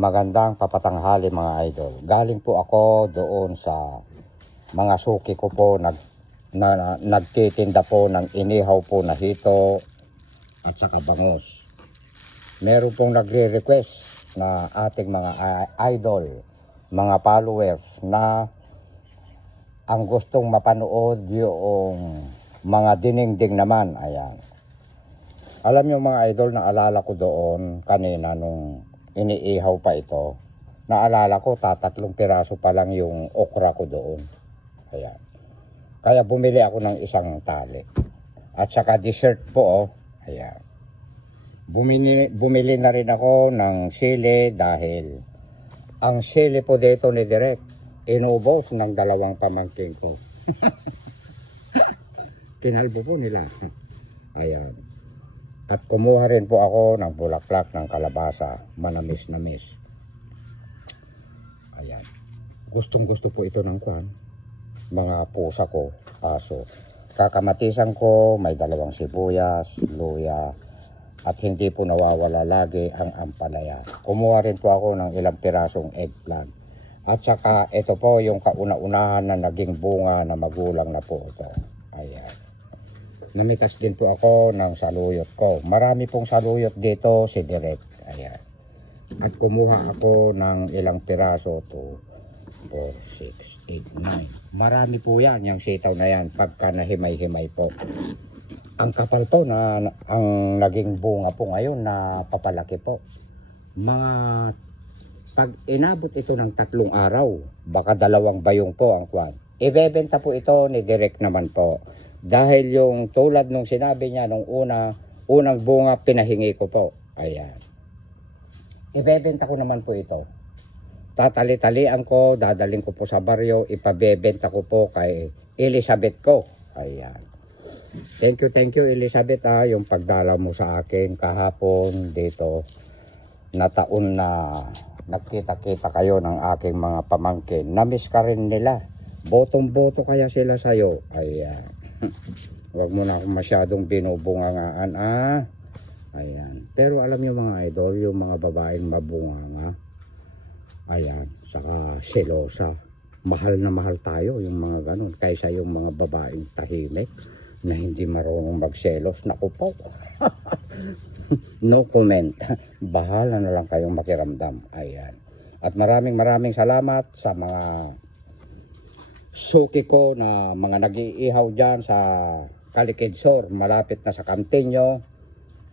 Magandang papatanghali mga idol. Galing po ako doon sa mga suki ko po nagtitinda po ng inihaw po na hito at saka bangus. Meron pong nagre-request na ating mga idol, mga followers na ang gustong mapanood yung mga dinengdeng naman. Ayan. Alam niyo mga idol, naalala ko doon kanina nung iniihaw pa ito. Naalala ko, 3 piraso pa lang yung okra ko doon. Ayan. Kaya bumili ako ng isang tali. At saka dessert po, oh. Ayan. Bumili na rin ako ng sili dahil ang sili po dito ni Direk, inubos ng 2 pamangkin ko. Kinalbo po nila. Ayan. At kumuha rin po ako ng bulaklak ng kalabasa, manamis-namis. Ayan. Gustong-gusto po ito ng mga pusa ko, aso. Kakamatisan ko, may 2 sibuyas, luya, at hindi po nawawala lagi ang ampalaya. Kumuha rin po ako ng ilang pirasong eggplant. At saka ito po yung kauna-unahan na naging bunga na magulang na po ito. Ayan. Namitas din po ako ng saluyot ko. Marami pong saluyot dito si Direk. Ayan. At kumuha ako ng ilang piraso, 2, 4, 6, 8, 9. Marami po yan, yung sitaw na yan, pagka nahimay-himay po. Ang kapal po na ang naging bunga po ngayon na papalaki po. Pag inabot ito ng 3 araw, baka 2 bayong po ang kwan. Ibebenta po ito ni Direk naman po. Dahil yung tulad nung sinabi niya nung unang bunga pinahingi ko po. Ayan. Ibebenta ko naman po ito. Tatali-talian ko, dadaling ko po sa baryo, ipabebenta ko po kay Elizabeth ko. Ayan. Thank you Elizabeth yung pagdalaw mo sa akin kahapon dito na taon na nagkita-kita kayo ng aking mga pamangkin. Namiss ka rin nila. Botong-boto kaya sila sa'yo. Ayan. Huwag mo na akong masyadong binubungangaan Ayan. Pero alam niyo mga idol, yung mga babaeng mabunganga, ayan, saka selosa. Mahal na mahal tayo yung mga ganun kaysa yung mga babaeng tahimik na hindi marunong magselos. Naku po. No comment. Bahala na lang kayong makiramdam. Ayan. At maraming salamat sa mga suki ko na mga nag-iihaw dyan sa Kalikidsor, malapit na sa Canteño.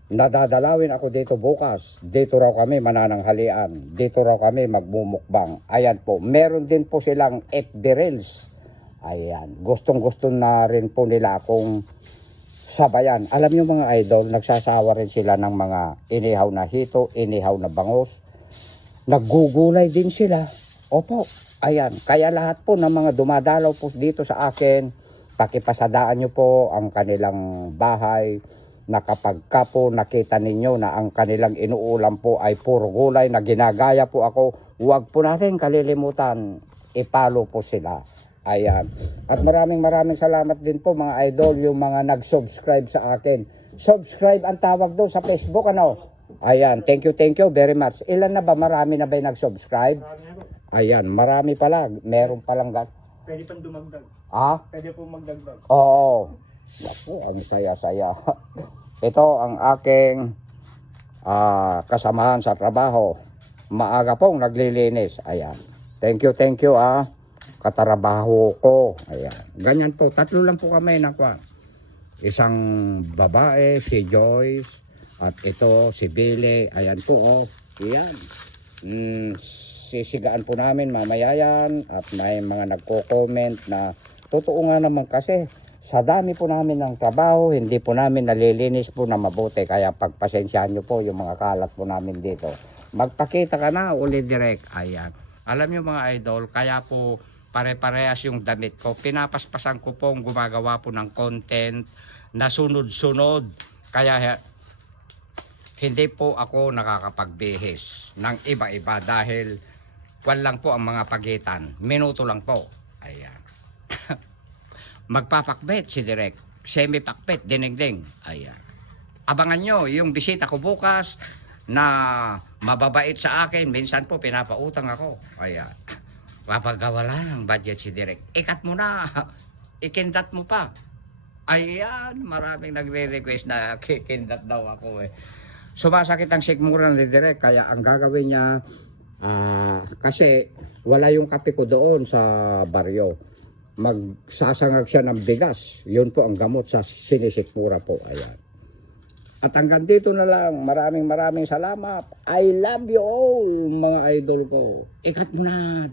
Nadadalawin ako dito bukas. Dito raw kami manananghalian. Dito raw kami magmumukbang. Ayan po. Meron din po silang FB Reels. Ayan. Gustong-gusto na rin po nila akong sabayan. Alam nyo mga idol, nagsasawa rin sila ng mga inihaw na hito, inihaw na bangus. Naggugulay din sila. Opo. Ayan, kaya lahat po ng mga dumadalaw po dito sa akin, pakipasadaan nyo po ang kanilang bahay na kapag ka po nakita ninyo na ang kanilang inuulam po ay puro gulay na ginagaya po ako, huwag po natin kalilimutan, ipalo po sila. Ayan. At maraming salamat din po mga idol, yung mga nag-subscribe sa akin. Subscribe ang tawag doon sa Facebook, ano? Ayan, thank you very much. Ilan na ba? Marami na ba yung nag-subscribe? Ayan, marami pala. Meron palang pwede pang dumagdag. Pwede po magdagdag. Oo. Naku, ang saya-saya. Ito ang aking kasamahan sa trabaho. Maaga pong naglilinis. Ayan. Thank you Katarabaho ko. Ayan. Ganyan po. 3 lang po kami nakuha. Isang babae, si Joyce. At ito, si Billy. Ayan po, Ayan. Sisigaan po namin mamaya yan. At may mga nagko-comment na totoo nga naman kasi sa dami po namin ng trabaho, hindi po namin nalilinis po na mabuti. Kaya pagpasensyahan nyo po yung mga kalat po namin dito. Magpakita ka na ulit Direk. Ayan. Alam nyo mga idol, kaya po pare-parehas yung damit ko. Pinapaspasan ko pong gumagawa po ng content na sunod-sunod. Kaya hindi po ako nakakapagbihis ng iba-iba dahil kwan lang po ang mga pagitan. Minuto lang po. Ayan. Magpapakbet si Direk. Semi-pakbet, dinengdeng. Ayan. Abangan nyo yung bisita ko bukas. na mababait sa akin. Minsan po pinapautang ako. Kaya papagawa lang ng budget si Direk. Ikat mo na. Ikindat mo pa. Ayan, maraming nagre-request na kikindat daw ako eh. Sumasakit ang sikmura ni Direk. Kaya ang gagawin niya, kasi wala yung kape ko doon sa baryo. Magsasangag siya ng bigas. Yun po ang gamot sa sinisikmura po. Ayan. At hanggang dito na lang. Maraming salamat. I love you all, mga idol ko. Ikat mo na.